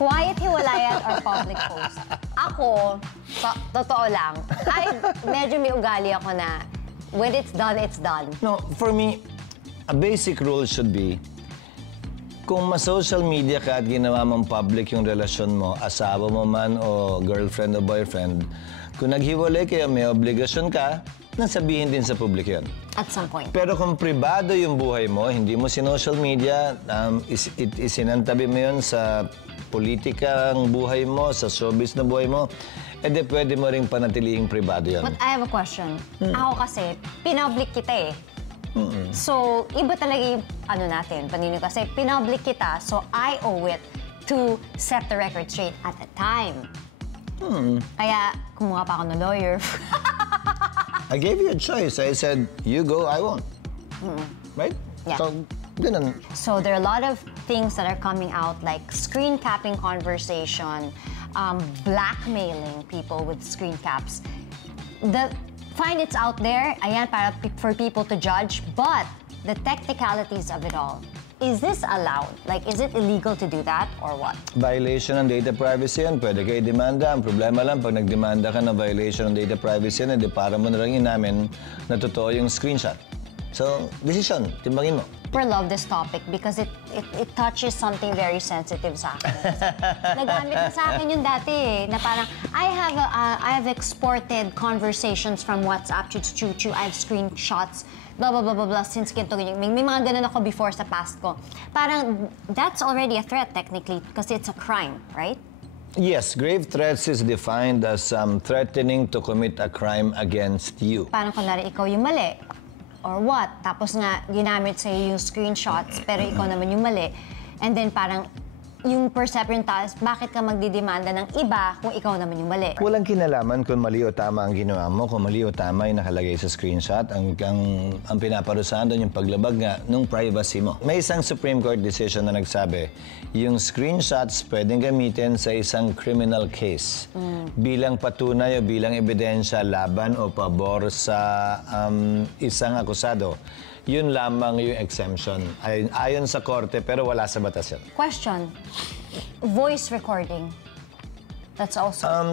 Quiet hiwalayan or public post? Ako, totoo lang, medyo may ugali ako na when it's done, it's done. No, for me, a basic rule should be, kung ma-social media ka at ginawa mong public yung relasyon mo, asawa mo man o girlfriend o boyfriend, kung naghiwalay kayo, may obligasyon ka, na sabihin din sa public yun. At some point. Pero kung pribado yung buhay mo, hindi mo sinocial media, isinantabi mo yun sa politikang buhay mo, sa showbiz na buhay mo, edi pwede mo ring panatilihing pribado yun. But I have a question. Ako kasi, pinoblik kita eh. So, iba talaga yung panino kasi pinoblik kita, so I owe it to set the record straight at the time. Kaya, kumuha pa ako ng lawyer. I gave you a choice. I said, you go, I won't. Right? Yeah. So, ganun. So there are a lot of things that are coming out, like screen capping conversation, blackmailing people with screen caps. Fine, it's out there, ayan, for people to judge, but the technicalities of it all, is this allowed? Like, is it illegal to do that or what? Violation ng data privacy yan. Pwede kayo demanda. Ang problema lang, pag nagdemanda ka ng violation ng data privacy yan, edi para mo na lang inamin na totoo yung screenshot. So, decision. Timbangin mo. I love this topic because it touches something very sensitive sa akin. Nagamit na sa akin yung dati eh, na parang, I have exported conversations from WhatsApp, I have screenshots, blah, blah, blah, blah, blah, since kinto ganyan. May mga ganun ako before sa past ko. Parang, that's already a threat technically because it's a crime, right? Yes, grave threats is defined as threatening to commit a crime against you. Parang kunwari ikaw yung mali. Or what? Tapos nga, ginamit sa'yo yung screenshots, pero ikaw naman yung mali. And then parang, yung perception taas, bakit ka magdidemanda ng iba kung ikaw naman yung mali? Walang kinalaman kung mali o tama ang ginawa mo, kung mali o tama yung nakalagay sa screenshot. Ang pinaparusahan doon yung paglabag nga ng privacy mo. May isang Supreme Court decision na nagsabi, yung screenshots pwedeng gamitin sa isang criminal case bilang patunay o bilang ebidensya laban o pabor sa isang akusado. Yun lamang yung exemption. Ayon sa korte, pero wala sa batas yun. Question. Voice recording. That's also...